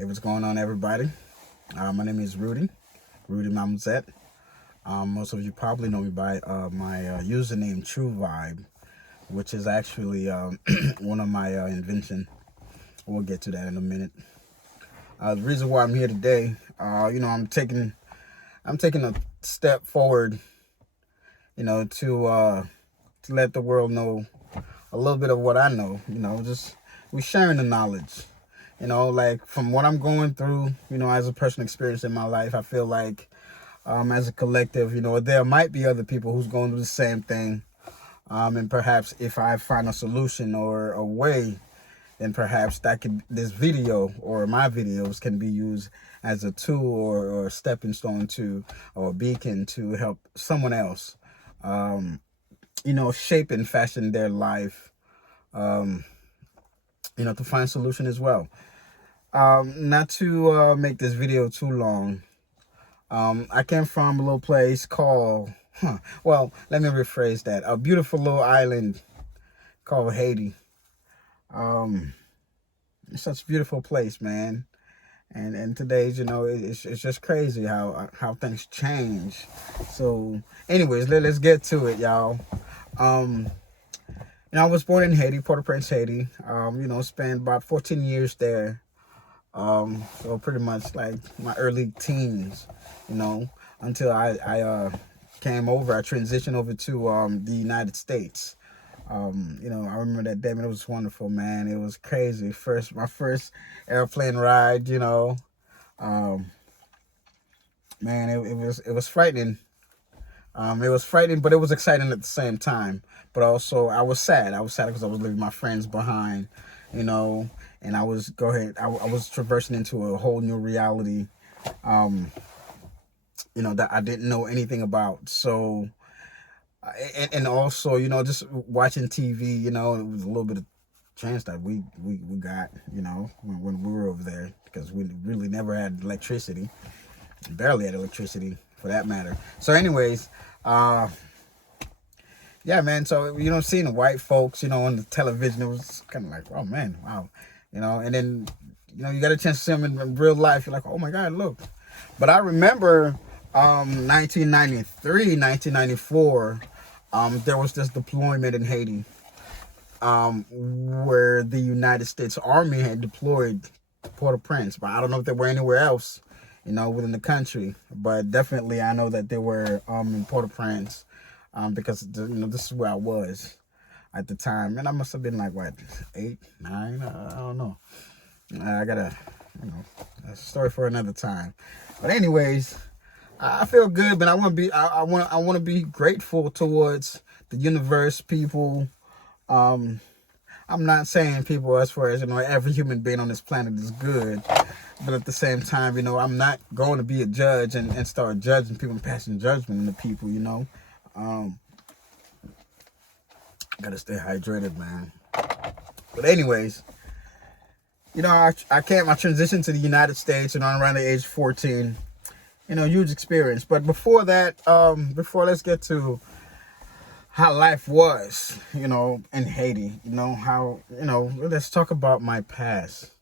Hey, what's going on, everybody? My name is Rudy Mamzet. Most of you probably know me by my username True Vibe, which is actually one of my invention. We'll get to that in a minute. The reason why I'm here today, I'm taking a step forward, to let the world know a little bit of what I know. Just we sharing the knowledge. Like from what I'm going through, as a personal experience in my life, I feel like as a collective, there might be other people who's going through the same thing. And perhaps if I find a solution or a way, then perhaps this video or my videos can be used as a tool or a stepping stone to, or a beacon to help someone else, shape and fashion their life, to find solution as well. Not to make this video too long. I came from a little place called, well, let me rephrase that. A beautiful little island called Haiti. It's such a beautiful place, man. And today's, it's just crazy how things change. So, anyways, let's get to it, y'all. I was born in Haiti, Port-au-Prince, Haiti. Spent about 14 years there. So pretty much like my early teens, until I came over. I transitioned over to the United States. I remember that day, man. It was wonderful, man. It was crazy. My first airplane ride, man, it was frightening. It was frightening, but it was exciting at the same time. But also, I was sad. I was sad because I was leaving my friends behind, and I was I was traversing into a whole new reality, that I didn't know anything about. So, and also, just watching TV, it was a little bit of chance that we got, when we were over there, because we really never had electricity, barely had electricity for that matter. So, anyways, yeah, man. So, seeing the white folks, on the television, it was kind of like, oh man, wow, and then, you got a chance to see them in real life. You're like, oh my God, look. But I remember 1993, 1994, there was this deployment in Haiti, where the United States Army had deployed Port-au-Prince, but I don't know if they were anywhere else, within the country. But definitely, I know that they were in Port-au-Prince, because this is where I was at the time, and I must have been like what, 8, 9, I don't know. I gotta, a story for another time. But anyways, I feel good, but I want to be, I want to be grateful towards the universe, people. I'm not saying people as far as, every human being on this planet is good, but at the same time, I'm not going to be a judge and start judging people and passing judgment on the people, Gotta stay hydrated, man. But anyways, I transitioned to the United States, around the age of 14. Huge experience. But before that, let's get to how life was, in Haiti. Let's talk about my past.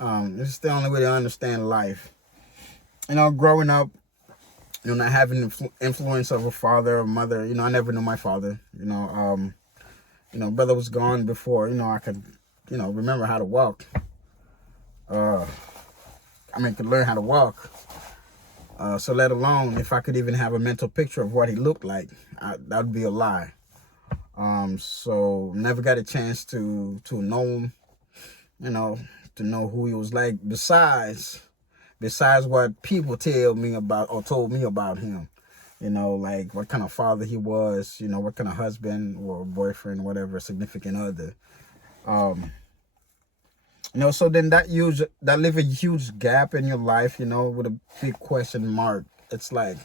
This is the only way to understand life. Growing up, not having influence of a father or mother. I never knew my father. Brother was gone before, I could, remember how to walk. Could learn how to walk. So let alone if I could even have a mental picture of what he looked like, that would be a lie. So never got a chance to know him, to know who he was like. Besides what people tell me about or told me about him, like what kind of father he was, what kind of husband or boyfriend, whatever, significant other. So then that leave a huge gap in your life, with a big question mark. It's like,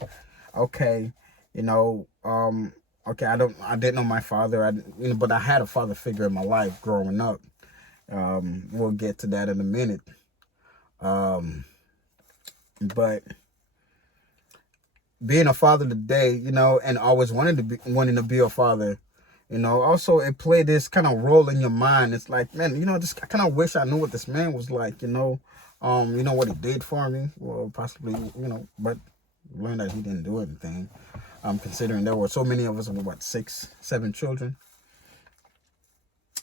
okay, okay, I didn't know my father, but I had a father figure in my life growing up. We'll get to that in a minute. But being a father today, and always wanting to be a father, You know, also it played this kind of role in your mind. It's like, man, just I kind of wish I knew what this man was like, what he did for me. Well, possibly, but learned that he didn't do anything. Considering there were so many of us, what, 6, 7 children.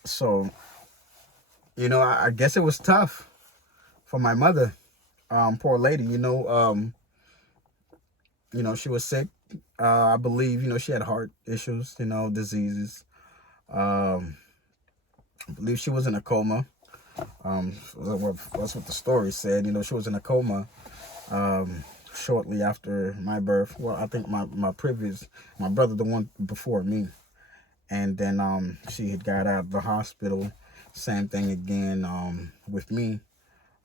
So, I guess it was tough for my mother. Poor lady, she was sick. I believe, she had heart issues, diseases. Um, I believe she was in a coma. That's what the story said. She was in a coma shortly after my birth. Well, I think my brother, the one before me. And then she had got out of the hospital. Same thing again with me.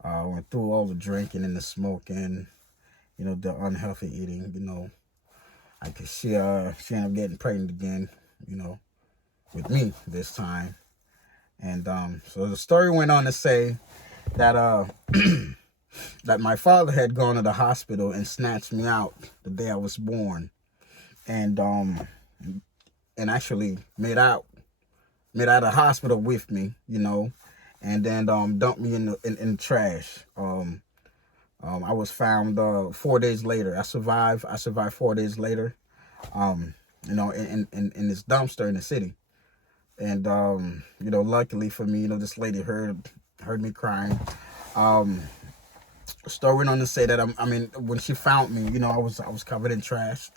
Went through all the drinking and the smoking, the unhealthy eating, I guess she ended up getting pregnant again, with me this time. And so the story went on to say that that my father had gone to the hospital and snatched me out the day I was born, and actually made out of the hospital with me, and then dumped me in the trash. I was found 4 days later. I survived 4 days later, in this dumpster in the city. And luckily for me, this lady heard me crying. Story went on to say that when she found me, I was covered in trash.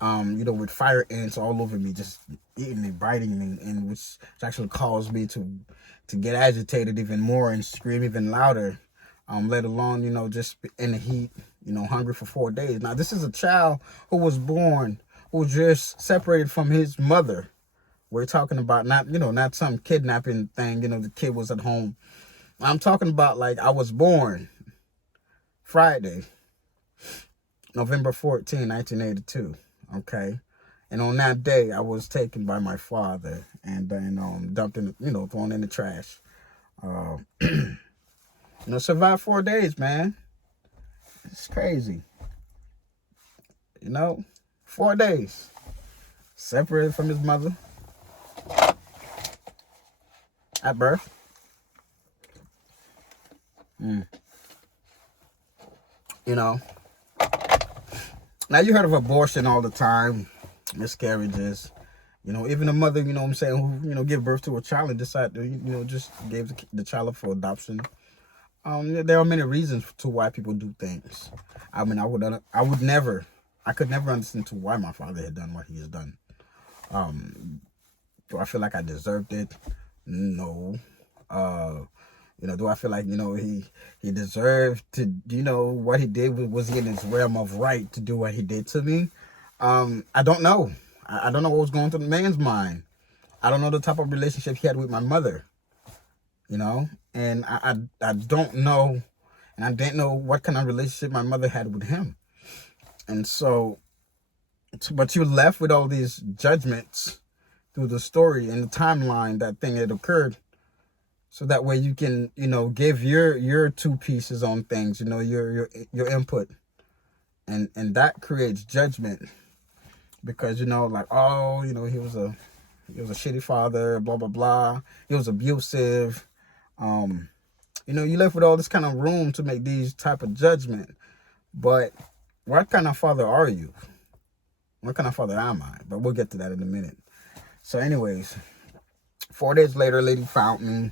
With fire ants all over me, just eating me, biting me, and which actually caused me to get agitated even more and scream even louder. Let alone, just in the heat, hungry for 4 days. Now, this is a child who was born, who was just separated from his mother. We're talking about not some kidnapping thing, the kid was at home. I'm talking about, like, I was born Friday, November 14, 1982, okay? And on that day, I was taken by my father and then dumped in, thrown in the trash. Survived 4 days, man. It's crazy. 4 days. Separated from his mother at birth. Now you heard of abortion all the time, miscarriages. Even a mother, who, give birth to a child and decide to, just gave the child up for adoption. There are many reasons to why people do things. I could never understand to why my father had done what he has done. Do I feel like I deserved it? No. Do I feel like, he deserved to, what he did? Was he in his realm of right to do what he did to me? I don't know. I don't know what was going through the man's mind. I don't know the type of relationship he had with my mother, and I don't know, and I didn't know what kind of relationship my mother had with him. And so, but you're left with all these judgments through the story and the timeline, that thing that occurred. So that way you can, give your 2 pieces on things, your input. And that creates judgment. Because, he was a shitty father, blah, blah, blah. He was abusive. You're left with all this kind of room to make these type of judgment. But what kind of father are you? What kind of father am I? But we'll get to that in a minute. So anyways, 4 days later, lady found me.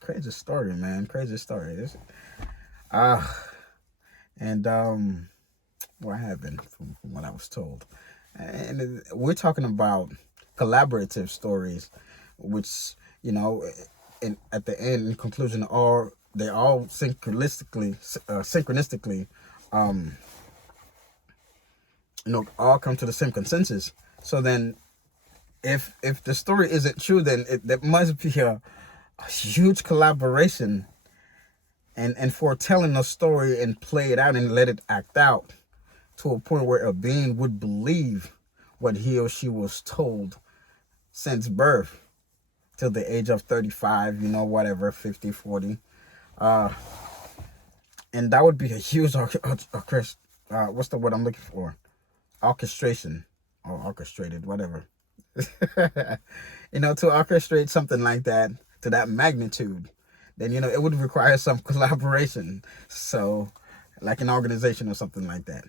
Crazy story, man. Crazy story. What happened from what I was told. And we're talking about collaborative stories, which, at the end, in conclusion, they all synchronistically, all come to the same consensus. So then, if the story isn't true, then there must be a huge collaboration and for telling a story and play it out and let it act out to a point where a being would believe what he or she was told since birth till the age of 35, whatever, 50, 40. And that would be a huge what's the word I'm looking for? Orchestration or orchestrated, whatever. To orchestrate something like that to that magnitude, then, it would require some collaboration. So, like an organization or something like that.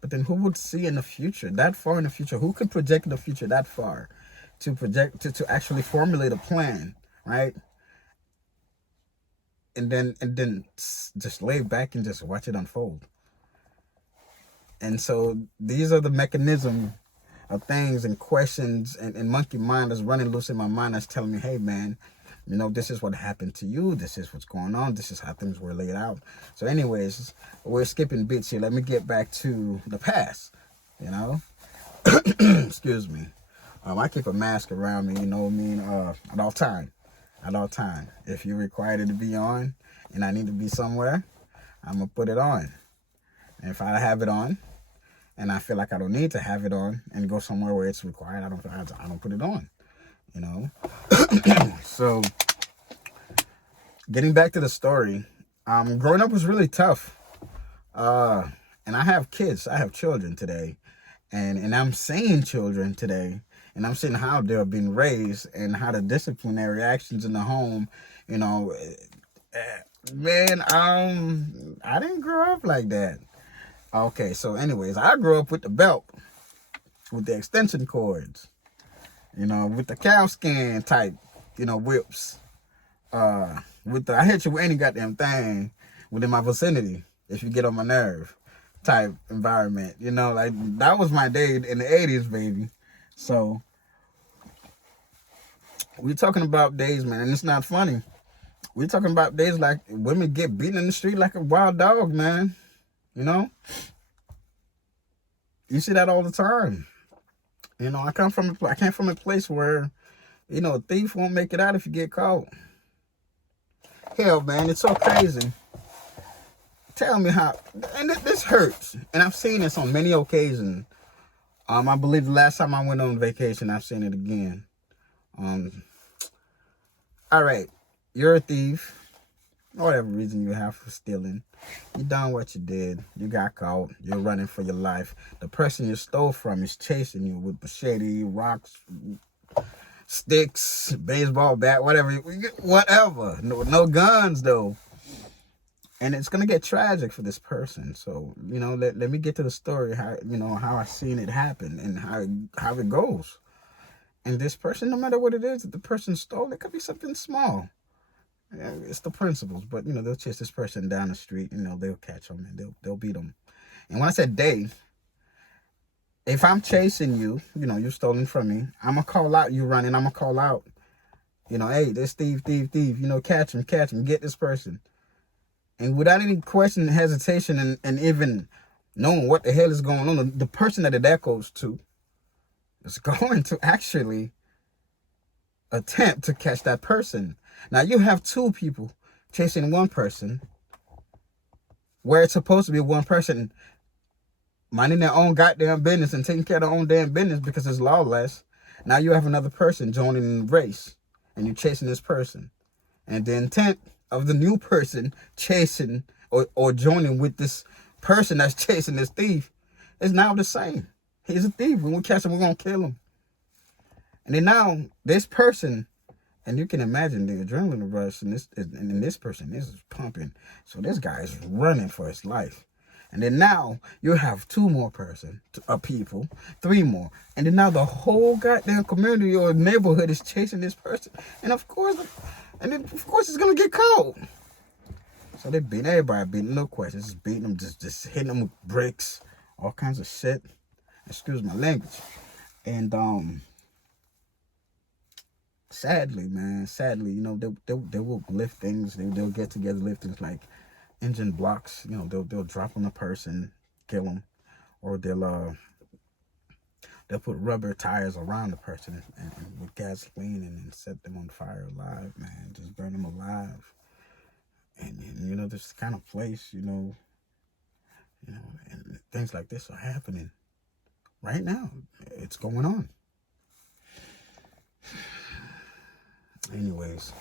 But then who would see in the future, that far in the future? Who could project the future that far to project, to actually formulate a plan, right? And then just lay back and just watch it unfold. And so these are the mechanism of things and questions and monkey mind that's running loose in my mind that's telling me, hey man, this is what happened to you. This is what's going on. This is how things were laid out. So anyways, we're skipping bits here. Let me get back to the past, Excuse me. I keep a mask around me, at all time. At all time. If you require it to be on and I need to be somewhere, I'm going to put it on. And if I have it on and I feel like I don't need to have it on and go somewhere where it's required, I don't put it on, So, getting back to the story, growing up was really tough. And I have kids. I have children today. And I'm seeing children today. And I'm seeing how they're being raised and how the disciplinary actions in the home, man, I didn't grow up like that. Okay, so anyways, I grew up with the belt, with the extension cords, with the cow skin type, whips. I hit you with any goddamn thing within my vicinity if you get on my nerve type environment. Like that was my day in the 80s, baby. So we're talking about days, man, and it's not funny. We're talking about days like women get beaten in the street like a wild dog, man. You see that all the time. I came from a place where, a thief won't make it out if you get caught. Hell, man, it's so crazy. Tell me how, and this hurts. And I've seen this on many occasions. I believe the last time I went on vacation, I've seen it again. All right, you're a thief. Whatever reason you have for stealing, you done what you did. You got caught. You're running for your life. The person you stole from is chasing you with machete, rocks, sticks, baseball bat, whatever. No guns though. And it's gonna get tragic for this person. So let me get to the story. How I seen it happen and how it goes. And this person, no matter what it is that the person stole, it could be something small. It's the principles, but they'll chase this person down the street. They'll catch them and they'll beat them. And when I said they, if I'm chasing you, you're stolen from me, I'm gonna call out you running. I'm gonna call out, hey, this thief, catch him, get this person. And without any question, hesitation, and even knowing what the hell is going on, the person that it echoes to is going to actually attempt to catch that person. Now, you have two people chasing one person where it's supposed to be one person minding their own goddamn business and taking care of their own damn business because it's lawless. Now you have another person joining in the race and you're chasing this person. And the intent of the new person chasing or joining with this person that's chasing this thief is now the same. He's a thief. When we catch him, we're going to kill him. And then now this person, and you can imagine the adrenaline rush, and this person is pumping. So this guy is running for his life. And then now you have two more people, three more. And then now the whole goddamn community or neighborhood is chasing this person. And of course it's going to get caught. So they're beating everybody, no questions. Just beating them, just hitting them with bricks, all kinds of shit. Excuse my language. And sadly, they will lift things. They'll get together, lift things like engine blocks. They'll drop on a person, kill them, or they'll put rubber tires around the person and with gasoline and set them on fire alive, man. Just burn them alive. And this kind of place, and things like this are happening right now. It's going on. Anyways,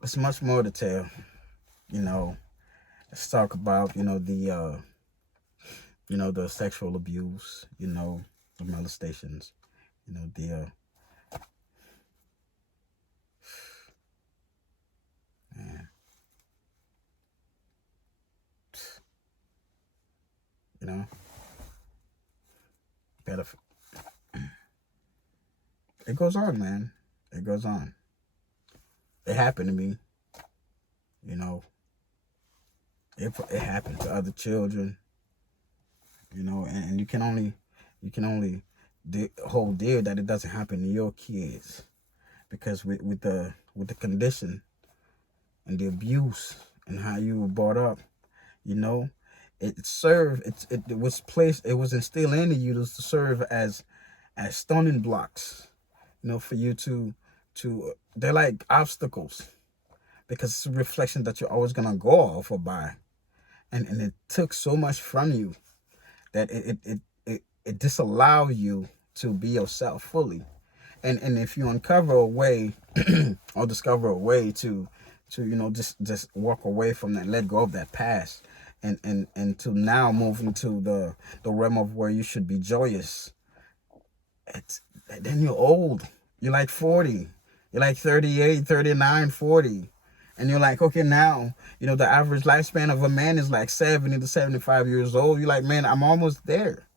there's much more to tell. Let's talk about, the sexual abuse, of molestations. You know, the man, you know, better. It goes on, man. It goes on. It happened to me. You know, it happened to other children. You know, and you can only hold dear that it doesn't happen to your kids, because with the condition and the abuse and how you were brought up, you know, it was placed, it was instilled into you to serve as stumbling blocks, you know, for you to they're like obstacles, because it's a reflection that you're always gonna go off or by, and it took so much from you that it disallowed you to be yourself fully. And if you uncover a way or discover a way to just walk away from that, let go of that past, and to now move into the realm of where you should be joyous, it's, then you're old. You're like 40. You're like 38, 39, 40. And you're like, okay, now, the average lifespan of a man is like 70 to 75 years old. You're like, man, I'm almost there.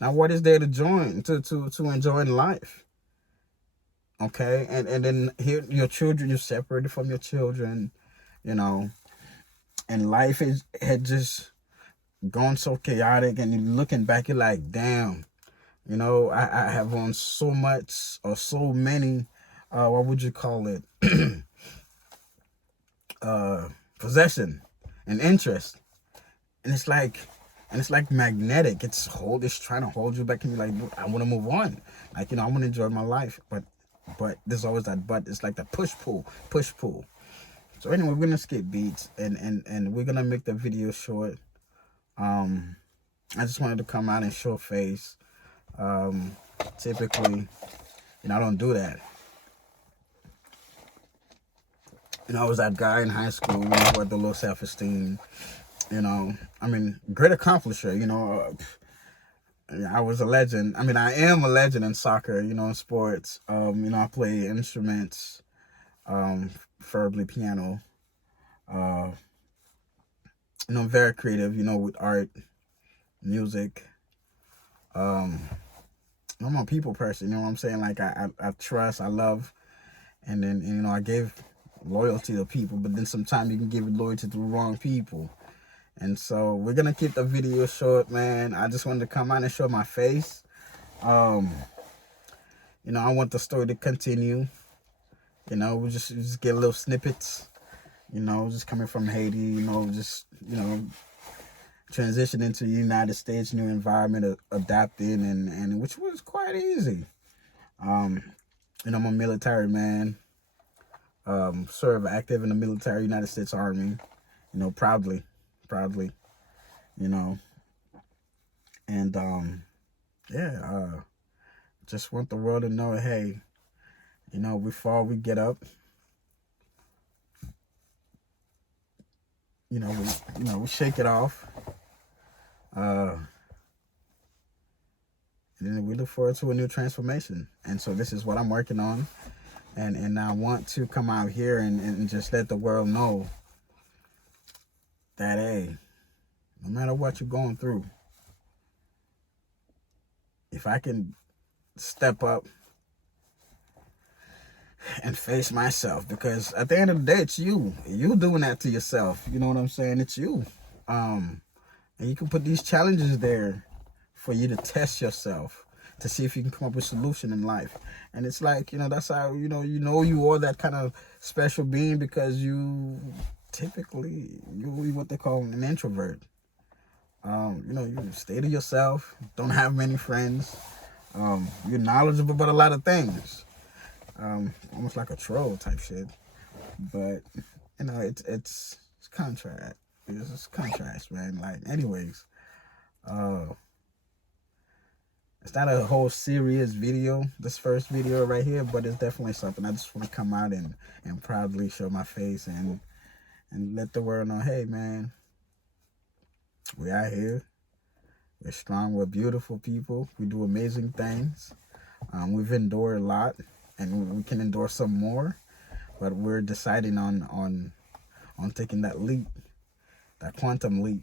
Now, what is there to to enjoy in life? Okay, and then here your children, you're separated from your children, you know, and life had just gone so chaotic, and you're looking back, you're like, damn, I have on so much or so many, what would you call it, possession and interest, and it's like magnetic. It's trying to hold you back, and you're like, I want to move on, like, I want to enjoy my life, but there's always that but. It's like the push pull. So anyway, we're gonna skip beats, and we're gonna make the video short. I just wanted to come out and show face. Typically, I don't do that. I was that guy in high school, who had the low self-esteem. I mean, great accomplisher. I was a legend. I mean, I am a legend in soccer. In sports. I play instruments, preferably piano. I'm very creative. With art, music. I'm a people person. You know what I'm saying? Like I trust, I love, and then I gave loyalty to people. But then sometimes you can give loyalty to the wrong people. And so we're gonna keep the video short, man. I just wanted to come out and show my face. I want the story to continue. We just get little snippets. Just coming from Haiti. Transition into the United States, new environment, adapting, and which was quite easy. I'm a military man. Serve active in the military, United States Army. Proudly. And just want the world to know, hey, we fall, we get up. We shake it off. And then we look forward to a new transformation. And so this is what I'm working on. And I want to come out here and just let the world know that, hey, no matter what you're going through, if I can step up and face myself, because at the end of the day, it's you doing that to yourself. You know what I'm saying? It's you. And you can put these challenges there for you to test yourself, to see if you can come up with a solution in life. And it's like, that's how, you are that kind of special being, because you typically, you're what they call an introvert. You stay to yourself, don't have many friends. You're knowledgeable about a lot of things. Almost like a troll type shit. But, it's contrast. It's contrast, man. Like, anyways, it's not a whole serious video, this first video right here, but it's definitely something. I just want to come out and proudly show my face and let the world know, hey, man, we out here. We're strong. We're beautiful people. We do amazing things. We've endured a lot, and we can endure some more. But we're deciding on taking that leap, that quantum leap,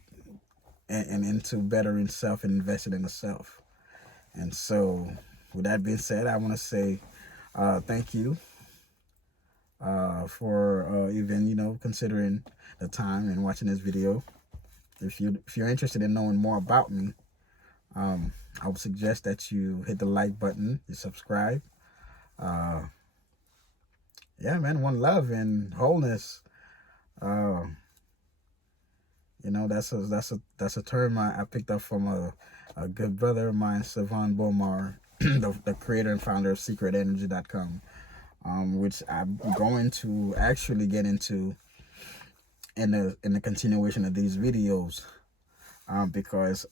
and into bettering self and investing in the self. And so, with that being said, I want to say thank you for even considering the time and watching this video. If you're interested in knowing more about me, I would suggest that you hit the like button, you subscribe. Yeah, man, one love and wholeness. Uh, that's a term I picked up from a good brother of mine, Savon Bomar, the creator and founder of SecretEnergy.com, which I'm going to actually get into in the continuation of these videos, because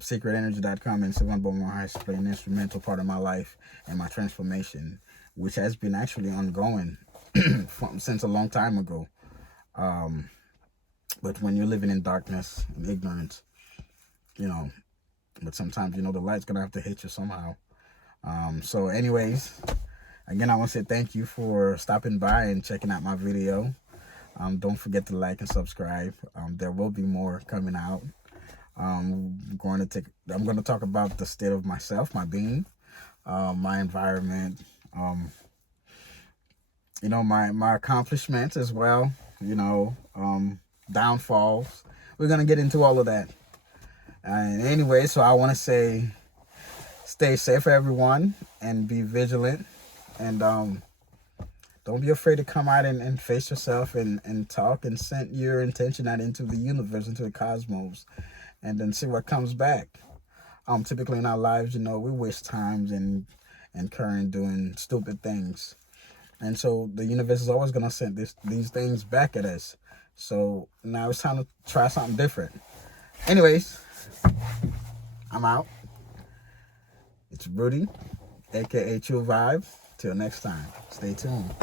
SecretEnergy.com and Savon Bomar has played an instrumental part of my life and my transformation, which has been actually ongoing since a long time ago. But when you're living in darkness and ignorance, but sometimes, the light's going to have to hit you somehow. So anyways, again, I want to say thank you for stopping by and checking out my video. Don't forget to like and subscribe. There will be more coming out. I'm going to talk about the state of myself, my being, my environment, my accomplishments as well, downfalls. We're going to get into all of that. And anyway, so I want to say stay safe, everyone, and be vigilant. And don't be afraid to come out and face yourself and talk and send your intention out into the universe, into the cosmos, and then see what comes back. Typically in our lives, we waste times and current doing stupid things. And so the universe is always going to send these things back at us. So now it's time to try something different. Anyways, I'm out. It's Rudy, a.k.a. True Vibe. Till next time, stay tuned.